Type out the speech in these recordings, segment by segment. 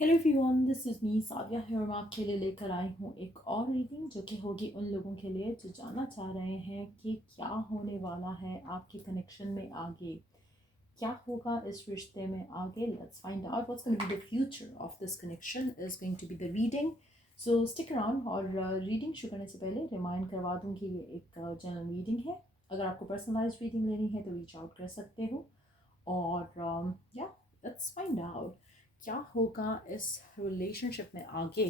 Hello everyone, this is me Sadia है और मैं आपके लिए लेकर आई हूँ एक और रीडिंग जो कि होगी उन लोगों के लिए जो जानना चाह रहे हैं कि क्या होने वाला है आपके कनेक्शन में आगे, क्या होगा इस रिश्ते में आगे. Let's find out what's going to be the future of this connection is going to be the reading. So stick around. और रीडिंग शुरू करने से पहले रिमाइंड करवा दूँ कि ये एक जनरल रीडिंग है. अगर आपको पर्सनलाइज रीडिंग लेनी है तो रीच आउट कर सकते हो. और या लेट्स फाइंड आउट क्या होगा इस रिलेशनशिप में आगे.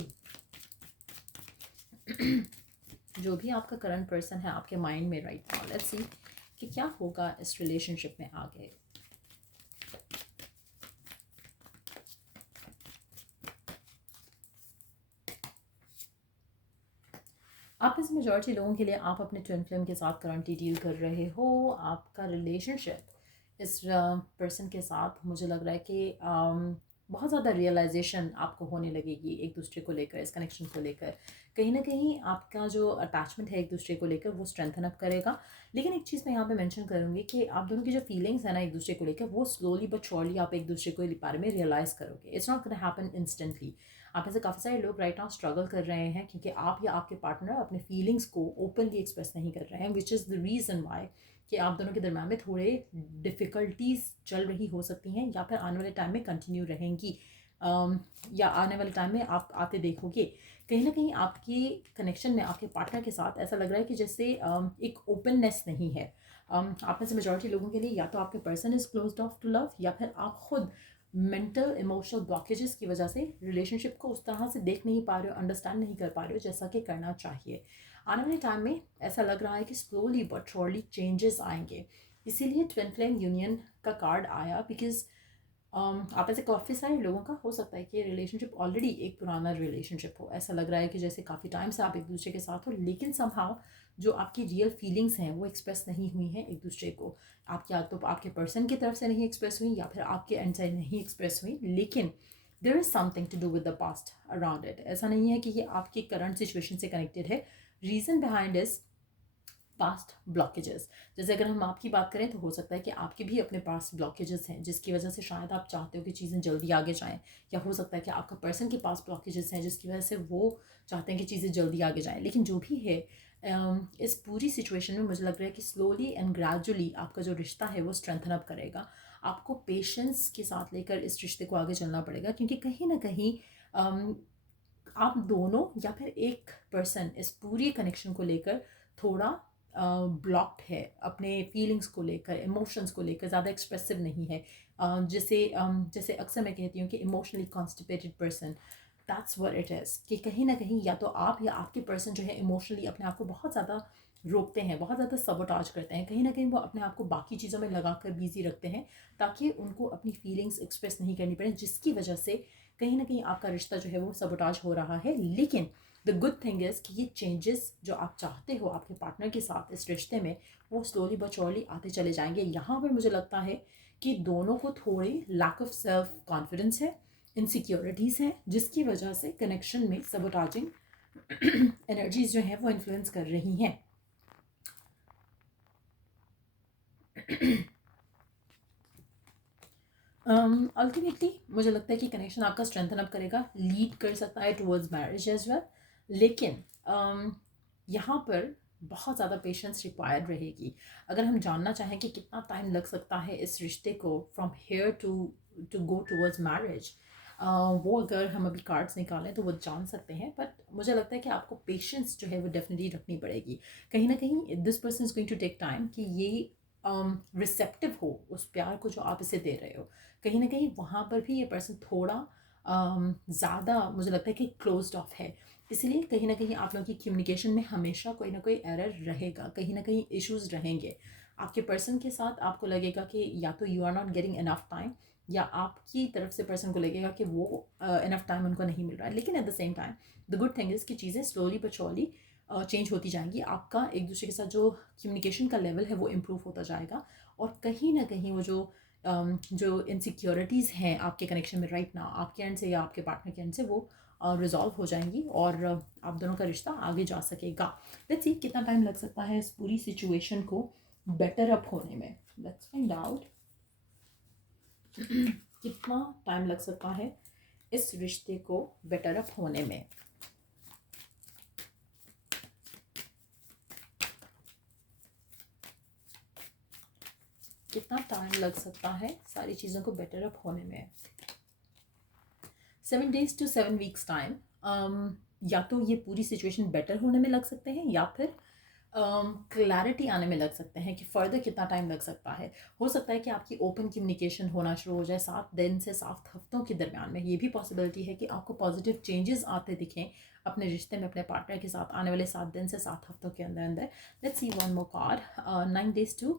जो भी आपका करंट पर्सन है आपके माइंड में राइट नाउ, लेट्स सी कि क्या होगा इस रिलेशनशिप में आगे. आप इस मेजॉरिटी लोगों के लिए आप अपने ट्विन फ्लेम के साथ करंटली डील कर रहे हो. आपका रिलेशनशिप इस पर्सन के साथ मुझे लग रहा है कि बहुत ज़्यादा रियलाइजेशन आपको होने लगेगी एक दूसरे को लेकर, इस कनेक्शन को लेकर. कहीं ना कहीं आपका जो अटैचमेंट है एक दूसरे को लेकर वो स्ट्रेंथन अप करेगा. लेकिन एक चीज़ मैं यहाँ पे मेंशन करूँगी कि आप दोनों की जो फीलिंग्स है ना एक दूसरे को लेकर, वो स्लोली बट श्योरली आप एक दूसरे को बारे में रियलाइज़ करोगे. It's not gonna happen instantly. आप में से काफ़ी सारे लोग राइट नाउ स्ट्रगल कर रहे हैं क्योंकि आप या आपके पार्टनर अपने फीलिंग्स को ओपनली एक्सप्रेस नहीं कर रहे हैं, which is the reason why कि आप दोनों के दरम्यान में थोड़े डिफ़िकल्टीज चल रही हो सकती हैं या फिर आने वाले टाइम में कंटिन्यू रहेंगी. या आने वाले टाइम में आप आते देखोगे कहीं ना कहीं आपके कनेक्शन में आपके पार्टनर के साथ ऐसा लग रहा है कि जैसे एक ओपननेस नहीं है. आप में से मेजॉरिटी लोगों के लिए या तो आपके person is closed off to love या फिर आप खुद मेंटल इमोशनल ब्लॉकेजेस की वजह से रिलेशनशिप को उस तरह से देख नहीं पा रहे हो, अंडरस्टैंड नहीं कर पा रहे हो जैसा कि करना चाहिए. आने वाले टाइम में ऐसा लग रहा है कि स्लोली बट श्योरली चेंजेस आएंगे. इसीलिए ट्विन फ्लेम यूनियन का कार्ड आया बिकॉज आप ऐसे काफ़ी सारे लोगों का हो सकता है कि रिलेशनशिप ऑलरेडी एक पुराना रिलेशनशिप हो. ऐसा लग रहा है कि जैसे काफ़ी टाइम से आप एक दूसरे के साथ हो लेकिन समहाउ जो आपकी रियल फीलिंग्स हैं वो एक्सप्रेस नहीं हुई हैं एक दूसरे को. आपकी या तो आपके पर्सन की तरफ से नहीं एक्सप्रेस हुई या फिर आपके एंड से नहीं एक्सप्रेस हुई. लेकिन there is something to do with the past around it. ऐसा नहीं है कि ये आपकी करंट सिचुएशन से कनेक्टेड है. Reason behind is past blockages. जैसे अगर हम आपकी बात करें तो हो सकता है कि आपके भी अपने पास ब्लॉकेजेस हैं जिसकी वजह से शायद आप चाहते हो कि चीज़ें जल्दी आगे जाएं. या हो सकता है कि आपका पर्सन के पास ब्लॉकेजेस हैं जिसकी वजह से वो चाहते हैं कि चीज़ें जल्दी आगे जाएं. लेकिन जो भी है इस पूरी सिचुएशन में मुझे लग रहा है कि स्लोली एंड ग्रेजुअली आपका जो रिश्ता है वो स्ट्रेंथन अप करेगा. आपको पेशेंस के साथ लेकर इस रिश्ते को आगे चलना पड़ेगा क्योंकि कहीं ना कहीं आप दोनों या फिर एक पर्सन इस पूरी कनेक्शन को लेकर थोड़ा ब्लॉक्ड है. अपने फीलिंग्स को लेकर, इमोशंस को लेकर ज़्यादा एक्सप्रेसिव नहीं है. जैसे अक्सर मैं कहती हूँ कि emotionally constipated person, that's what it is. कि कहीं ना कहीं या तो आप या आपके पर्सन जो है इमोशनली अपने आप को बहुत ज़्यादा रोकते हैं, बहुत ज़्यादा सबोटाज करते हैं. कहीं ना कहीं वो अपने आप को बाकी चीज़ों में लगा कर बिजी रखते हैं ताकि उनको अपनी फीलिंग्स एक्सप्रेस नहीं करनी पड़े, जिसकी वजह से कहीं ना कहीं आपका रिश्ता जो है वो सबोटाज हो रहा है. लेकिन द गुड थिंग इज़ कि ये चेंजेस जो आप चाहते हो आपके पार्टनर के साथ इस रिश्ते में वो स्लोली बट श्योरली आते चले जाएंगे. यहाँ पर मुझे लगता है कि दोनों को थोड़ी लैक ऑफ सेल्फ कॉन्फिडेंस है, इनसिक्योरिटीज़ हैं, जिसकी वजह से कनेक्शन में सबोटाजिंग एनर्जीज जो हैं वो इन्फ्लुएंस कर रही हैं. अल्टीमेटली मुझे लगता है कि कनेक्शन आपका स्ट्रेंथन अप करेगा, लीड कर सकता है टुवर्ड्स मैरिज एज वेल. लेकिन यहाँ पर बहुत ज़्यादा पेशेंस रिक्वायर्ड रहेगी. अगर हम जानना चाहें कि कितना टाइम लग सकता है इस रिश्ते को from here to go towards marriage, वो अगर हम अभी कार्ड्स निकालें तो वो जान सकते हैं. बट मुझे लगता है कि आपको पेशेंस जो है वो डेफिनेटली रखनी पड़ेगी. कहीं ना कहीं this person is going to take time कि ये रिसेप्टिव हो उस प्यार को जो आप इसे दे रहे हो. कहीं ना कहीं वहाँ पर भी ये पर्सन थोड़ा ज़्यादा मुझे लगता है कि क्लोज्ड ऑफ है. इसलिए कहीं ना कहीं आप लोगों की कम्युनिकेशन में हमेशा कोई ना कोई एरर रहेगा, कहीं ना कहीं इश्यूज रहेंगे. आपके पर्सन के साथ आपको लगेगा कि या तो you are not getting enough time या आपकी तरफ से पर्सन को लगेगा कि वो इनफ टाइम उनको नहीं मिल रहा है. लेकिन at the same time the good thing is कि चीज़ें स्लोली बट श्योरली चेंज होती जाएंगी. आपका एक दूसरे के साथ जो कम्युनिकेशन का लेवल है वो इम्प्रूव होता जाएगा. और कहीं ना कहीं वो जो इनसिक्योरिटीज़ हैं आपके कनेक्शन में राइट नाउ आपके एंड से या आपके पार्टनर के एंड से वो रिजॉल्व हो जाएंगी और आप दोनों का रिश्ता आगे जा सकेगा. लेट्स सी कितना टाइम लग सकता है इस पूरी सिचुएशन को बेटर अप होने में. लेट्स फाइंड आउट कितना टाइम लग सकता है इस रिश्ते को बेटर अप होने में। कितना टाइम लग सकता है सारी चीज़ों को बेटर अप होने में? 7 days to 7 weeks टाइम। या तो ये पूरी सिचुएशन बेटर होने में लग सकते हैं या फिर क्लैरिटी आने में लग सकते हैं कि फ़र्दर कितना टाइम लग सकता है। हो सकता है कि आपकी ओपन कम्युनिकेशन होना शुरू हो जाए 7 दिन से 7 हफ्तों के दरमियान में। ये भी पॉसिबिलिटी है कि आपको पॉजिटिव चेंजेस आते दिखें अपने रिश्ते में अपने पार्टनर के साथ आने वाले 7 दिन से 7 हफ्तों के अंदर अंदर। Let's see one more card. 9 days to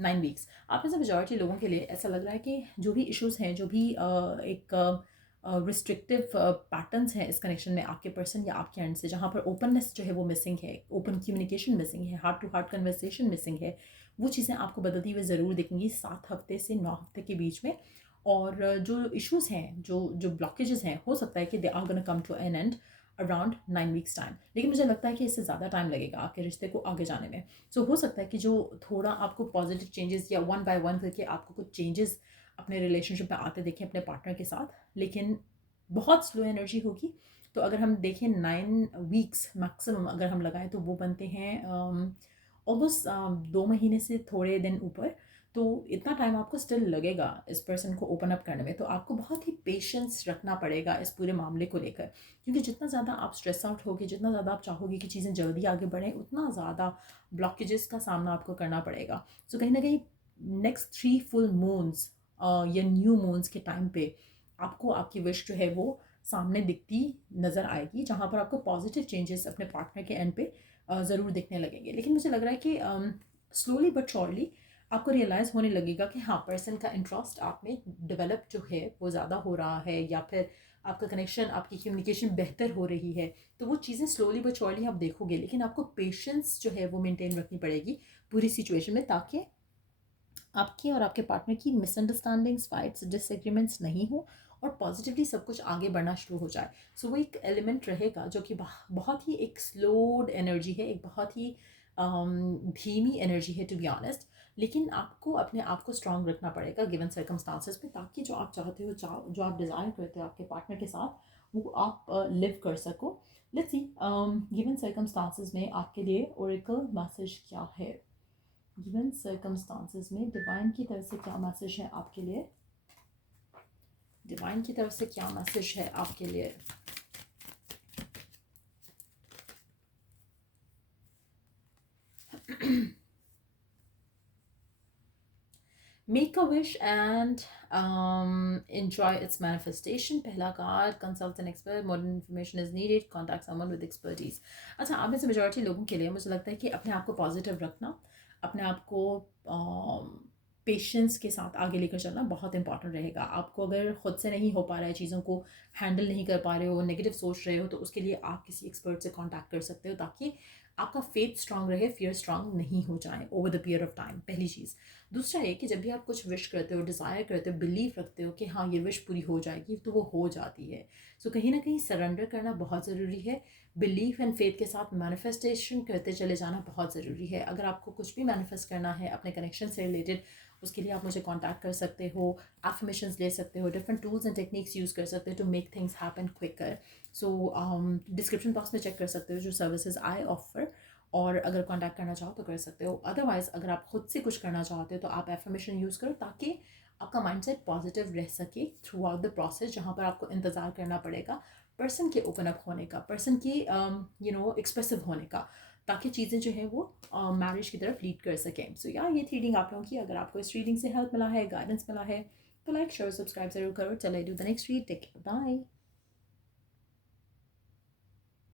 9 weeks। आप में से मेजॉरिटी लोगों के लिए ऐसा लग रहा है कि जो भी इश्यूज़ हैं, जो भी एक रिस्ट्रिक्टिव पैटर्न्स हैं इस कनेक्शन में आपके पर्सन या आपके एंड से, जहाँ पर ओपननेस जो है वो मिसिंग है, ओपन कम्युनिकेशन मिसिंग है, heart to heart conversation missing है, वो चीज़ें आपको बदलती हुई ज़रूर दिखेंगी 7 हफ्ते से 9 हफ्ते के बीच में। और जो इश्यूज़ हैं, जो जो ब्लॉकेजेस हैं, हो सकता है कि they are gonna come to an end around 9 weeks time. लेकिन मुझे लगता है कि इससे ज़्यादा टाइम लगेगा आपके रिश्ते को आगे जाने में। सो हो सकता है कि जो थोड़ा आपको पॉजिटिव चेंजेस या वन बाय वन करके आपको कुछ चेंजेस अपने रिलेशनशिप में आते देखें अपने पार्टनर के साथ, लेकिन बहुत स्लो एनर्जी होगी। तो अगर हम देखें 9 weeks मैक्सिमम अगर हम लगाएं तो वो बनते हैं ऑलमोस्ट 2 महीने से थोड़े दिन ऊपर। तो इतना टाइम आपको स्टिल लगेगा इस पर्सन को ओपन अप करने में। तो आपको बहुत ही पेशेंस रखना पड़ेगा इस पूरे मामले को लेकर, क्योंकि जितना ज़्यादा आप स्ट्रेस आउट होगे, जितना ज़्यादा आप चाहोगे कि चीज़ें जल्दी आगे बढ़ें, उतना ज़्यादा ब्लॉकेजेस का सामना आपको करना पड़ेगा। सो कहीं ना कहीं नेक्स्ट 3 full moons या न्यू मून्स के टाइम पे आपको आपकी विश जो है वो सामने दिखती नज़र आएगी, जहाँ पर आपको पॉजिटिव चेंजेस अपने पार्टनर के एंड पे ज़रूर दिखने लगेंगे। लेकिन मुझे लग रहा है कि स्लोली बट श्योरली आपको रियलाइज़ होने लगेगा कि हाँ, पर्सन का इंटरेस्ट आप में डेवलप जो है वो ज़्यादा हो रहा है, या फिर आपका कनेक्शन, आपकी कम्युनिकेशन बेहतर हो रही है। तो वो चीज़ें स्लोली बट श्योरली आप देखोगे, लेकिन आपको पेशेंस जो है वो मेंटेन रखनी पड़ेगी पूरी सिचुएशन में, ताकि आपकी और आपके पार्टनर की मिसअंडरस्टैंडिंग्स, फाइट्स, डिसएग्रीमेंट्स नहीं हो और पॉजिटिवली सब कुछ आगे बढ़ना शुरू हो जाए। सो वो एक एलिमेंट रहेगा जो कि बहुत ही एक स्लोड एनर्जी है, एक बहुत ही धीमी एनर्जी है टू बी ऑनेस्ट। लेकिन आपको अपने आप को स्ट्रांग रखना पड़ेगा गिवन सर्कमस्टांसेस में, ताकि जो आप चाहते हो, जो आप डिज़ायर करते हो आपके पार्टनर के साथ, वो आप लिव कर सको। लेट्स सी गिवन सर्कमस्टांसेस में आपके लिए ओरेकल मैसेज क्या है। गिवन सर्कमस्टांसेस में डिवाइन की तरफ से क्या मैसेज है आपके लिए? डिवाइन की तरफ से क्या मैसेज है आपके लिए? Make a wish and enjoy its manifestation। पहला card, consult an expert, more information is needed, contact someone with expertise. अच्छा, आप में से मेजॉरिटी लोगों के लिए मुझे लगता है कि अपने आप को पॉजिटिव रखना, अपने आप को पेशेंस के साथ आगे लेकर चलना बहुत इंपॉर्टेंट रहेगा। आपको अगर खुद से नहीं हो पा रहा है, चीज़ों को हैंडल नहीं कर पा रहे हो, नेगेटिव सोच रहे हो, तो उसके लिए आप किसी एक्सपर्ट से कांटेक्ट कर सकते हो, ताकि आपका फेथ स्ट्रांग रहे, फियर स्ट्रांग नहीं हो जाए over the period of time. पहली चीज़। दूसरा है कि जब भी आप कुछ विश करते हो, डिज़ायर करते हो, बिलीव रखते हो कि हाँ ये विश पूरी हो जाएगी, तो वो हो जाती है। सो कहीं ना कहीं सरेंडर करना बहुत ज़रूरी है। बिलीफ एंड फेथ के साथ मैनिफेस्टेशन करते चले जाना बहुत ज़रूरी है। अगर आपको कुछ भी मैनिफेस्ट करना है अपने कनेक्शन से रिलेटेड, उसके लिए आप मुझे कांटेक्ट कर सकते हो, एफर्मेशंस ले सकते हो, different tools and techniques use कर सकते हो to make things happen quicker. So description box में चेक कर सकते हो जो सर्विसेज आई ऑफर, और अगर कांटेक्ट करना चाहो तो कर सकते हो। अदरवाइज़ अगर आप खुद से कुछ करना चाहते हो तो आप एफर्मेशन यूज़ करो, ताकि आपका माइंडसेट पॉजिटिव रह सके थ्रू आउट द प्रोसेस, जहाँ पर आपको इंतज़ार करना पड़ेगा पर्सन के ओपन अप होने का, पर्सन की एक्सप्रेसिव होने का, ताकि चीज़ें जो है वो मैरिज की तरफ लीड कर सकें। सो यार, ये थी रीडिंग आप लोगों की। अगर आपको इस रीडिंग से हेल्प मिला है, गाइडेंस मिला है, तो लाइक शेयर सब्सक्राइब जरूर करो। चलो, do the next read. Take care, bye.